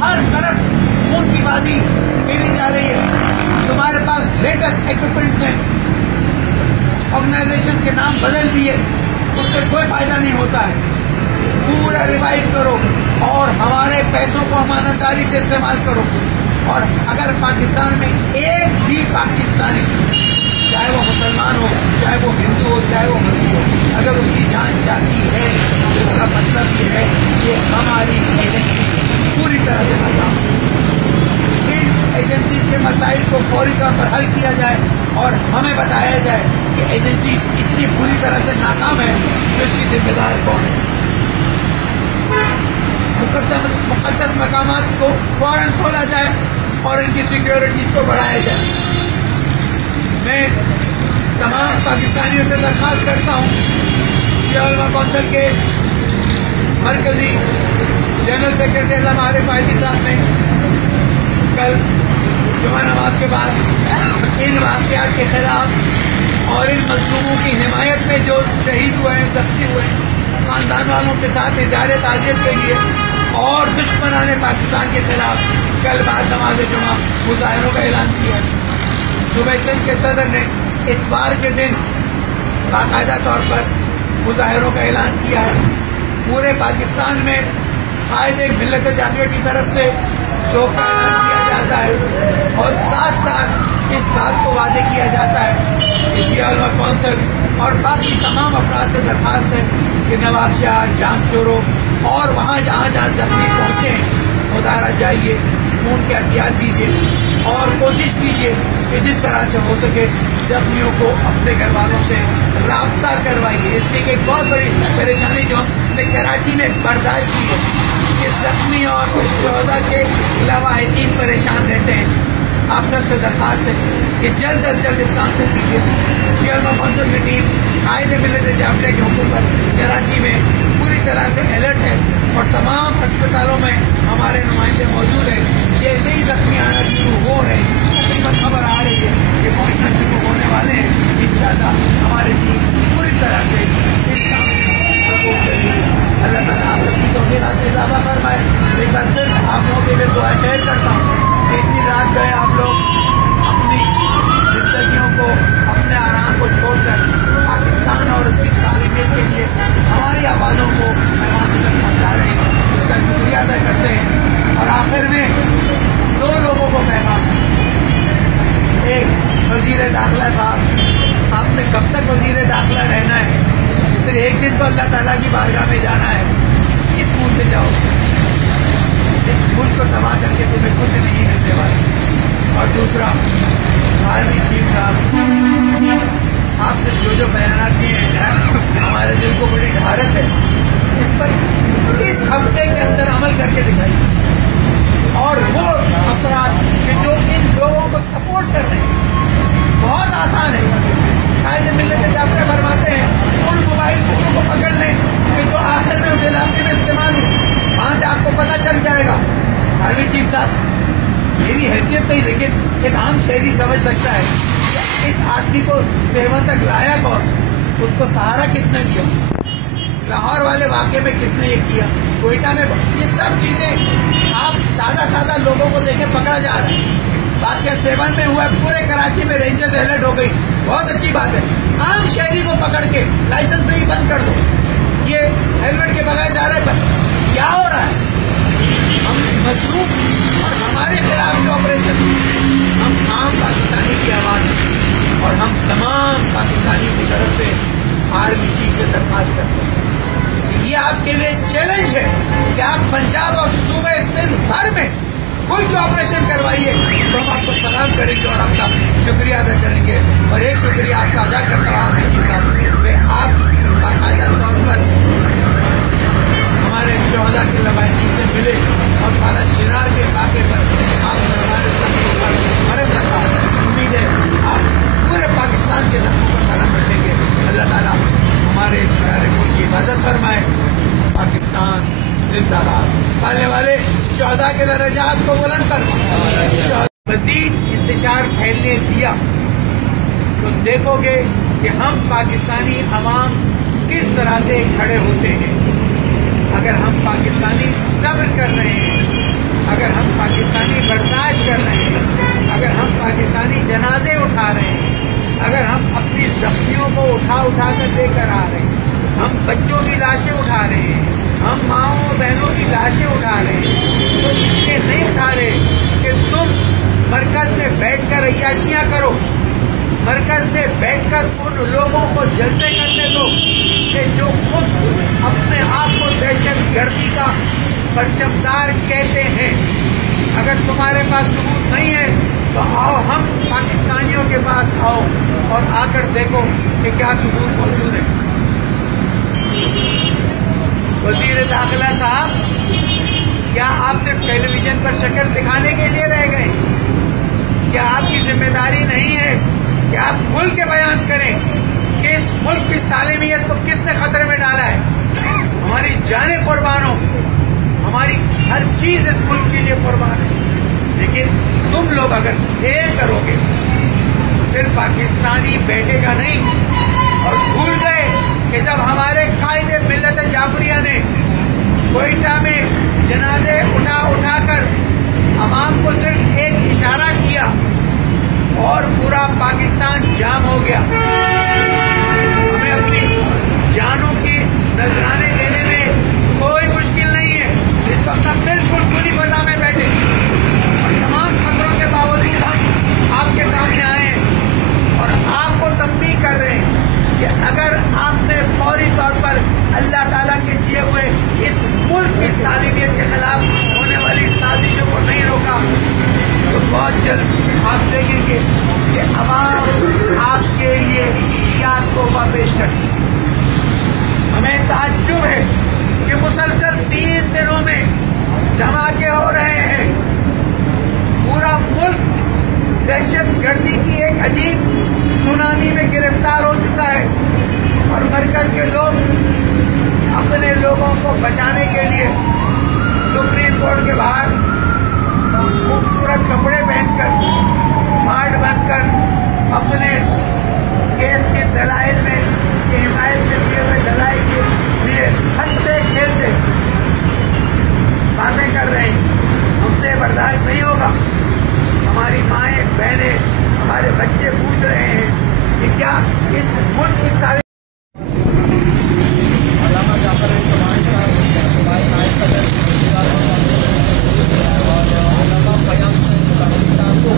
ہر طرف خون کی بازی کھیلی جا رہی ہے. تمہارے پاس لیٹسٹ ایکوپمنٹ ہیں, آرگنائزیشن کے نام بدل دیے, اس سے کوئی فائدہ نہیں ہوتا ہے. پورا ریوائو کرو اور ہمارے پیسوں کو امانتداری سے استعمال کرو. اور اگر پاکستان میں ایک بھی پاکستانی, چاہے وہ مسلمان ہو, چاہے وہ ہندو ہو, چاہے وہ مسیح ہو, اگر اس کی جان جاتی ہے تو اس کا مطلب یہ ہے کہ ہماری ایجنسی پوری طرح سے ناکام ہے. ان ایجنسیز کے مسائل کو فوری طور پر حل کیا جائے اور ہمیں بتایا جائے کہ ایجنسیز اتنی پوری طرح سے ناکام ہے کہ اس کی ذمہ دار کون ہے. مقدس مقامات کو فوراً کھولا جائے اور ان کی سیکیورٹیز کو بڑھایا جائے. میں تمام پاکستانیوں سے درخواست کرتا ہوں کہ علماء کونسل کے مرکزی جنرل سیکرٹری علامہ عارف عائدی صاحب نے کل جمعہ نماز کے بعد ان واقعات کے خلاف اور ان مظلوموں کی حمایت میں جو شہید ہوئے ہیں, زخمی ہوئے ہیں, خاندان والوں کے ساتھ اظہار تعزیت کے لیے اور دشمنان پاکستان کے خلاف کل بعد نماز جمعہ مظاہروں کا اعلان کیا. صوبہ سندھ کے صدر نے اتوار کے دن باقاعدہ طور پر مظاہروں کا اعلان کیا ہے. پورے پاکستان میں قائد ملت جعفریہ کی طرف سے شوق کا اعلان کیا جاتا ہے اور ساتھ ساتھ اس بات کو واضح کیا جاتا ہے کہ شیعہ علماء کونسل اور باقی تمام افراد سے درخواست ہے کہ نواب شاہ, جام شورو اور وہاں جہاں جہاں زخمی پہنچے ہیں ادارہ جائیے, خون کے احتیاط دیجیے اور کوشش کیجیے کہ جس طرح سے ہو سکے زخمیوں کو اپنے گھر والوں سے رابطہ کروائیے. اس لیے کہ ایک بہت بڑی پریشانی جو ہم نے کراچی میں برداشت کی ہے کہ زخمی اور شہداء کے لواحقین پریشان رہتے ہیں. آپ سب سے درخواست ہے کہ جلد از جلد اس کام کو کیجیے. شیعہ علماء کونسل کی ٹیم قائد ملت جعفریہ کے حکم پر کراچی میں پوری طرح سے الرٹ ہے اور تمام ہسپتالوں میں ہمارے نمائندے موجود ہیں. جیسے ہی زخمی آنا شروع ہو رہے ہیں, تقریباً خبر آ رہی ہے کہ پہنچنا شروع ہونے والے ہیں, انشاءاللہ ہماری ٹیم پوری طرح سے اس کام کو سپورٹ کرے گی. اللہ تعالیٰ آپ کی توفیق سے اضافہ فرمائے. ایک بار پھر آپ لوگوں کے لیے دعا خیر کرتا ہوں. اتنی رات گئے آپ لوگ اپنی زندگیوں کو, اپنے آرام کو چھوڑ کر پاکستان اور اس کی سالمیت کے لیے ہماری آوازوں کو پیغام تک پہنچا رہے ہیں. اس کا شکریہ ادا کرتے ہیں. اور آخر میں دو لوگوں کو پیغام, ایک وزیر داخلہ صاحب, آپ نے کب تک وزیر داخلہ رہنا ہے؟ پھر ایک دن تو اللہ تعالیٰ کی بارگاہ میں جانا ہے. کس منہ سے جاؤ؟ اس ملک کو تباہ کر کے تمہیں کچھ نہیں ملنے والا. اور دوسرا, آرمی چیف صاحب, آپ نے جو بیانات دیے ہیں ہمارے دل کو بڑی ڈھارس ہے. اس پر اس ہفتے کے اندر عمل کر کے دکھائیے. اور وہ افراد کہ جو ان لوگوں کو سپورٹ کر رہے ہیں, بہت آسان ہے. قائد ملت جعفریہ فرماتے ہیں ان موبائل فونوں کو پکڑ لیں کہ جو آخر میں اس علاقے میں استعمال ہو, وہاں سے آپ کو پتہ چل جائے گا. آرمی چیف صاحب, میری حیثیت نہیں لیکن ایک عام شہری سمجھ سکتا ہے کہ اس آدمی کو سیون تک لایا کون, اس کو سہارا کس نے دیا, لاہور والے واقعے میں کس نے یہ کیا, کوئٹہ میں, یہ سب چیزیں آپ سادہ لوگوں کو دیکھیں پکڑا جا رہا ہے. واقعہ 7 میں ہوا ہے, پورے کراچی میں رینجرز الرٹ ہو گئی, بہت اچھی بات ہے. عام شہری کو پکڑ کے لائسنس نہیں بند کر دو, یہ ہیلمٹ کے بغیر جا رہے ہیں. کیا ہو رہا ہے؟ ہم مصروف اور ہمارے خلاف جو آپریشن, ہم عام پاکستانی کی آواز ہیں اور ہم تمام پاکستانیوں کی طرف سے آرمی چیف سے درخواست کرتے ہیں. یہ آپ کے لیے چیلنج ہے کہ آپ پنجاب اور صوبہ سندھ بھر میں کوئی جو آپریشن کروائیے تو ہم آپ کو سلام کریں گے اور آپ کا شکریہ ادا کریں گے. اور ایک شکریہ آپ کا ادا کرتا ہوں آرمی چیف صاحب کہ آپ باقاعدہ طور پر ہمارے شہداء کے لواحقین سے ملے اور خانہ چنار کے واقعے پر آپ نے ہمارے زخموں پر مرد رکھا. امید ہے آپ پورے پاکستان کے زخموں پر قلم رکھیں گے. اللہ تعالیٰ ہمارے اس پیارے ملک کی حفاظت فرمائے. پاکستان زندہ باد. آنے والے شہداء کے درجات کو بلند کرنا. مزید انتشار پھیلنے دیا تو دیکھو گے کہ ہم پاکستانی عوام کس طرح سے کھڑے ہوتے ہیں. اگر ہم پاکستانی صبر کر رہے ہیں, اگر پاکستانی برداشت کر رہے ہیں، اگر ہم پاکستانی جنازے اٹھا رہے ہیں، اگر ہم اپنی زخمیوں کو اٹھا کر لے کر آ رہے ہیں، ہم بچوں کی لاشیں اٹھا رہے ہیں، ہم ماؤں بہنوں کی لاشیں اٹھا رہے ہیں، تو اس لیے نہیں اٹھا رہے کہ تم مرکز میں بیٹھ کر عیاشیاں کرو، مرکز میں بیٹھ کر ان لوگوں کو جلسے کرنے دو کہ جو خود اپنے آپ کو دہشت گردی کا پرچمدار کہتے ہیں۔ اگر تمہارے پاس ثبوت نہیں ہے تو آؤ، ہم پاکستانیوں کے پاس آؤ اور آ کر دیکھو کہ کیا ثبوت موجود ہے۔ وزیر داخلہ صاحب، کیا آپ صرف ٹیلی ویژن پر شکل دکھانے کے لیے رہ گئے؟ کیا آپ کی ذمہ داری نہیں ہے کہ آپ کھل کے بیان کریں کہ اس ملک کی سالمیت کو کس نے خطرے میں ڈالا ہے؟ ہماری جانیں قربان ہو، ہماری ہر چیز اس ملک کے لیے قربان ہے، لیکن تم لوگ اگر کھیل کرو گے پھر پاکستانی بیٹھے گا نہیں۔ اور بھول گئے کہ جب ہمارے قائد ملت جعفریہ نے کوئٹہ میں جنازے اٹھا کر عوام کو صرف ایک اشارہ کیا اور پورا پاکستان جام ہو گیا۔ ہمیں اپنی جانوں کی نذرانے لینے میں کوئی مشکل نہیں ہے، اس وقت ہم بالکل کھلی فضا میں بیٹھے اور تمام خطروں کے باوجود ہم آپ کے سامنے آئے ہیں اور آپ کو تنبیہ کر رہے ہیں کہ اگر آپ نے فوری طور پر اللہ تعالیٰ کے دیے ہوئے اس ملک کی سالمیت کے خلاف ہونے والی سازشوں کو نہیں روکا تو بہت جلد آپ دیکھیں گے کہ عوام آپ کے لیے کیا تحفہ پیش کرتی ہے۔ ہمیں تعجب ہے کہ مسلسل 3 دنوں میں دھماکے ہو رہے ہیں، پورا ملک دہشت گردی کی ایک عجیب سونامی میں گرفتار ہو چکا ہے اور مرکز کے لوگ اپنے لوگوں کو بچانے کے لیے سپریم کورٹ کے باہر خوبصورت کپڑے پہن کر، اسمارٹ بن کر، اپنے کیس کے دلائل میں کی حمایت میں دیے ہوئے دلائل کے لیے ہنستے کھیلتے باتیں کر رہے ہیں۔ ہم سے برداشت نہیں ہوگا۔ ہماری مائیں بہنیں، ہمارے بچے پوچھ رہے ہیں کہ کیا اس ملک کی ساری علامہ جعفر عثمانی صاحب صوبائی نائب صدر اور علامہ قیام صاحب کو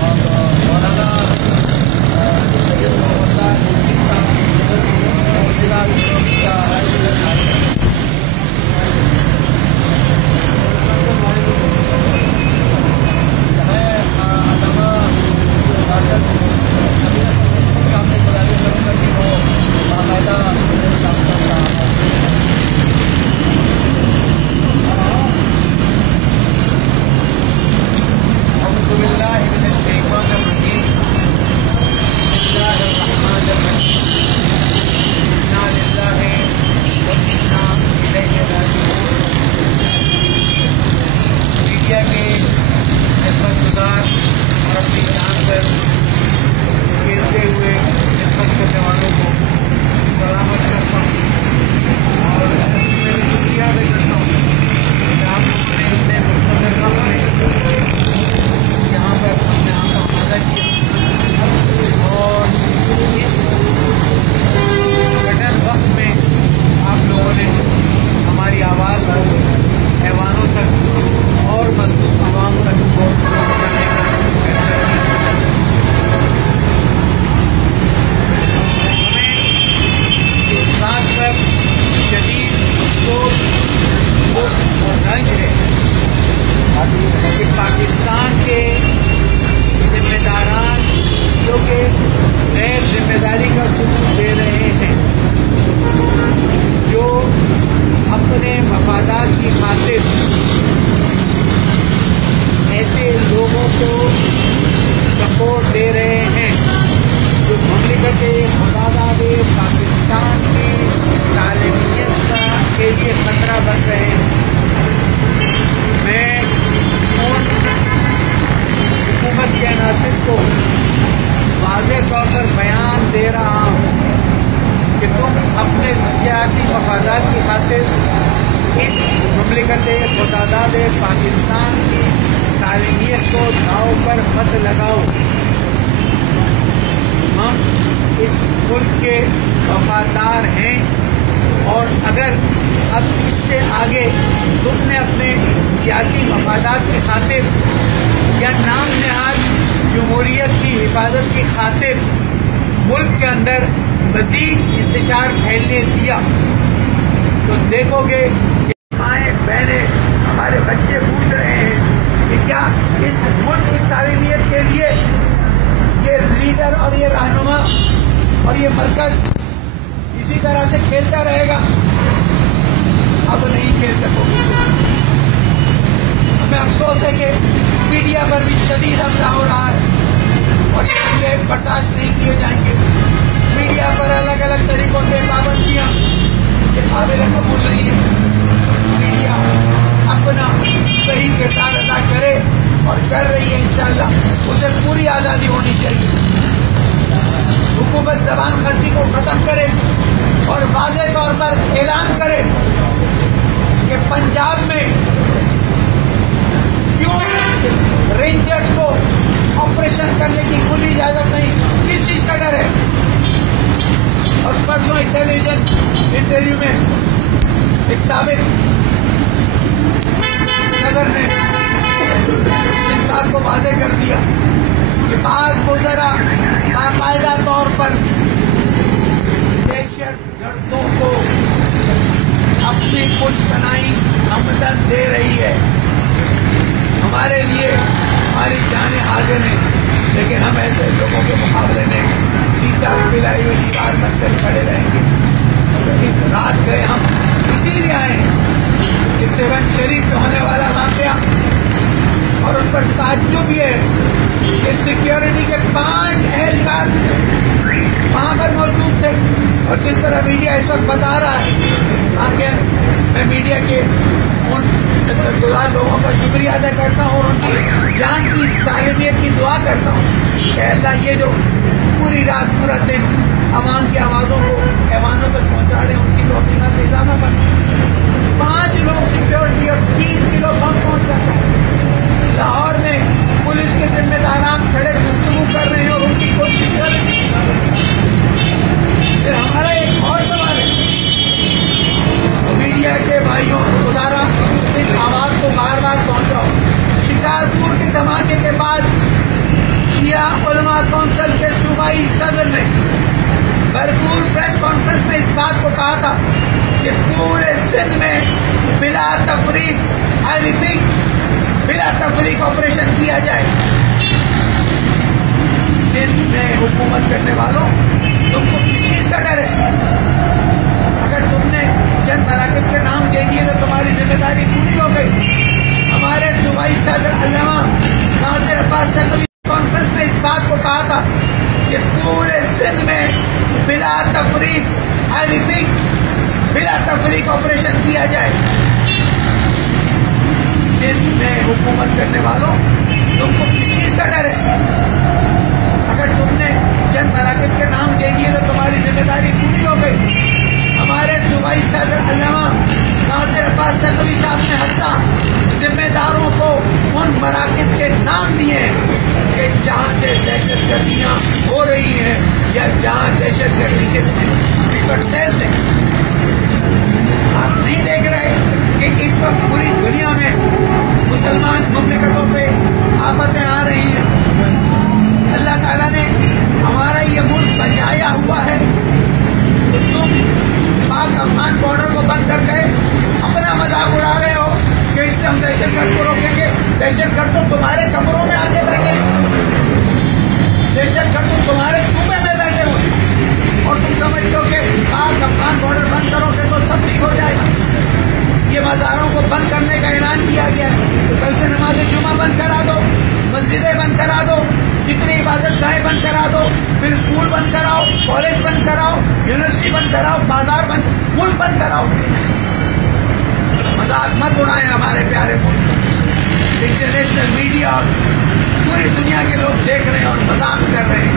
اور مولانا سید محمد صاحب ضلع مفادات پاکستان کی سالمیت کو داؤ پر مت لگاؤ. ہم اس ملک کے وفادار ہیں اور اگر اب اس سے آگے تم نے اپنے سیاسی مفادات کی خاطر یا نام نہاد جمہوریت کی حفاظت کی خاطر ملک کے اندر مزید انتشار پھیلنے دیا تو دیکھو گے کہ مائیں بہنیں ہمارے بچے پوچھ رہے ہیں کہ کیا اس ملک کی سالمیت کے لیے یہ لیڈر اور یہ رہنما اور یہ مرکز اسی طرح سے کھیلتا رہے گا؟ اب نہیں کھیل سکو گے. ہمیں افسوس ہے کہ میڈیا پر بھی شدید حملہ ہو رہا ہے اور یہ حملے برداشت نہیں کیے جائیں گے. میڈیا پر الگ الگ طریقوں سے پابندیاں یہ قابل قبول نہیں ہے. میڈیا اپنا صحیح کردار ادا کرے اور کر رہی ہے انشاءاللہ. اسے پوری آزادی ہونی چاہیے. حکومت زبان خرچی کو ختم کرے اور واضح طور پر اعلان کرے کہ پنجاب میں کیوں رینجرز کو آپریشن کرنے کی کھلی اجازت نہیں، کس چیز کا ڈر ہے؟ اور پرسوں ایک ٹیلی ویژن انٹرویو میں ایک سابق صدر نے اس بات کو واضح کر دیا کہ بعض وزراء باقاعدہ طور پر دہشت گردوں کو اپنی پشتنائی آمدن دے رہی ہے. ہمارے لیے ہماری جانیں حاضر ہیں لیکن ہم ایسے لوگوں کے مقابلے میں شیشہ پلائی ہوئی دیوار بن کر کھڑے رہیں گے. اس رات گئے ہم اسی لیے آئے ہیں کہ 7 شریف میں ہونے والا واقعہ اور اس پر تعجب یہ ہے کہ سیکیورٹی کے 5 اہلکار وہاں پر موجود تھے. اور جس طرح میڈیا اس وقت بتا رہا ہے تاکہ میں میڈیا کے ان خدمتگزار لوگوں کا شکریہ ادا کرتا ہوں اور ان کی جان کی سالمیت کی دعا کرتا ہوں کہ اللہ یہ جو پوری رات پورا دن عوام کی آوازوں کو ایوانوں تک پہنچا رہے ہیں ان کی توفیقات میں اضافہ کریں. 5 لوگ سیکیورٹی اور 30 کلو بم پہنچ جاتا ہے. لاہور میں پولیس کے ذمہ داران کھڑے گفتگو کر رہے ہیں اور ان کی کوئی سیکیورٹی. پھر ہمارا ایک اور سوال ہے میڈیا کے بھائیوں گزارا اس آواز کو بار بار پہنچاؤ. شکارپور کے دھماکے کے بعد شیعہ علماء کونسل کے صوبائی صدر نے بھرپور پریس کانفرنس میں اس بات کو کہا تھا کہ پورے سندھ میں بلا تفریق بلا تفریق آپریشن کیا جائے. سندھ میں حکومت کرنے والوں تم کو کس چیز کا ڈر ہے؟ اگر تم نے چند مراکز کے نام دے دیے تو تمہاری ذمہ داری پوری ہو گئی. ہمارے صوبائی صدر علامہ ناصر عباس تقوی کانفرنس میں اس بات کو کہا تھا کہ پورے سندھ میں بلا تفریق آپریشن کیا جائے. سندھ میں حکومت کرنے والوں تم کو کس چیز کا ڈر ہے؟ اگر تم نے چند مراکز کے نام دے دیے تو تمہاری ذمہ داری پوری ہو گئی. ہمارے صوبائی صدر علامہ ناصر عباس تقوی صاحب نے حتی ذمہ داروں کو ان مراکز کے نام دیے ہیں کہ جہاں سے دہشت گردیاں ہو رہی ہیں یا جہاں دہشت گردی کے سلیپر سیل سے. آپ نہیں دیکھ رہے کہ اس وقت پوری دنیا میں مسلمان مملکتوں پہ آفتیں آ رہی ہیں. اللہ تعالیٰ نے ہمارا یہ ملک بچایا ہوا ہے تو تم پاک افغان بارڈر کو بند کر کے اپنا مذاق اڑا رہے ہو کہ اس سے ہم دہشت گرد کو روکیں گے. دہشت گرد تو تمہارے کمروں میں آ کے بیٹھے دہشت گرد تو تمہارے صوبے میں بیٹھے ہوئے اور تم سمجھتے ہو کہ پاک افغان بارڈر بند کرو گے تو سب ٹھیک ہو جائے گا. یہ مزاروں کو بند کرنے کا اعلان کیا گیا تو کل سے نماز جمعہ بند کرا دو، مسجدیں بند کرا دو، جتنی عبادت گاہیں بند کرا دو، پھر اسکول بند کراؤ، کالج بند کراؤ، یونیورسٹی بند کراؤ، بازار بند، ملک بند کراؤ. مذاق مت اڑائیں ہمارے پیارے ملک. انٹرنیشنل میڈیا پوری دنیا کے لوگ دیکھ رہے ہیں اور مذاق کر رہے ہیں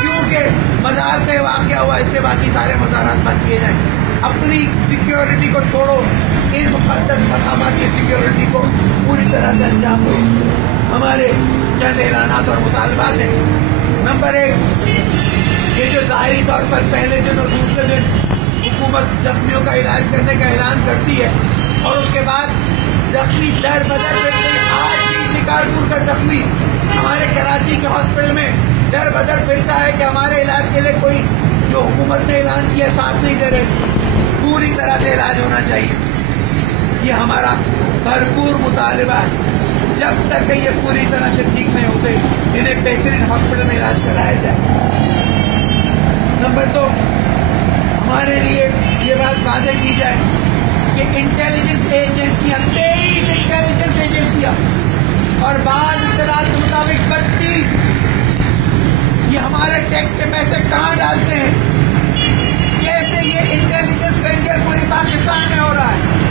کیونکہ مزار پہ واقعہ ہوا اس کے باقی سارے مزارات بند کیے جائیں. اپنی سیکیورٹی کو چھوڑو، ان مقدس مقامات کی سیکیورٹی کو پوری طرح سے انجام دو۔ ہمارے چند اعلانات اور مطالبات ہیں۔ نمبر 1، یہ جو ظاہری طور پر پہلے دن اور دوسرے دن حکومت زخمیوں کا علاج کرنے کا اعلان کرتی ہے اور اس کے بعد زخمی در بدر پھرتے ہیں۔ آج بھی شکارپور کا زخمی ہمارے کراچی کے ہاسپٹل میں در بدر پھرتا ہے کہ ہمارے علاج کے لیے کوئی جو حکومت نے اعلان کیا ساتھ نہیں دے رہے۔ پوری طرح سے علاج ہونا چاہیے، یہ ہمارا بھرپور مطالبہ ہے۔ جب تک کہ یہ پوری طرح سے ٹھیک نہیں ہوتے انہیں بہترین ہاسپٹل میں علاج کرایا جائے۔ نمبر 2، ہمارے لیے یہ بات واضح کی جائے کہ انٹیلیجنس ایجنسیاں 23 انٹیلیجنس ایجنسیاں اور بعض اطلاعات کے مطابق 32 یہ ہمارے ٹیکس کے پیسے کہاں ڈالتے ہیں؟ کیسے یہ انٹیلیجنس فیلئر پوری پاکستان میں ہو رہا ہے؟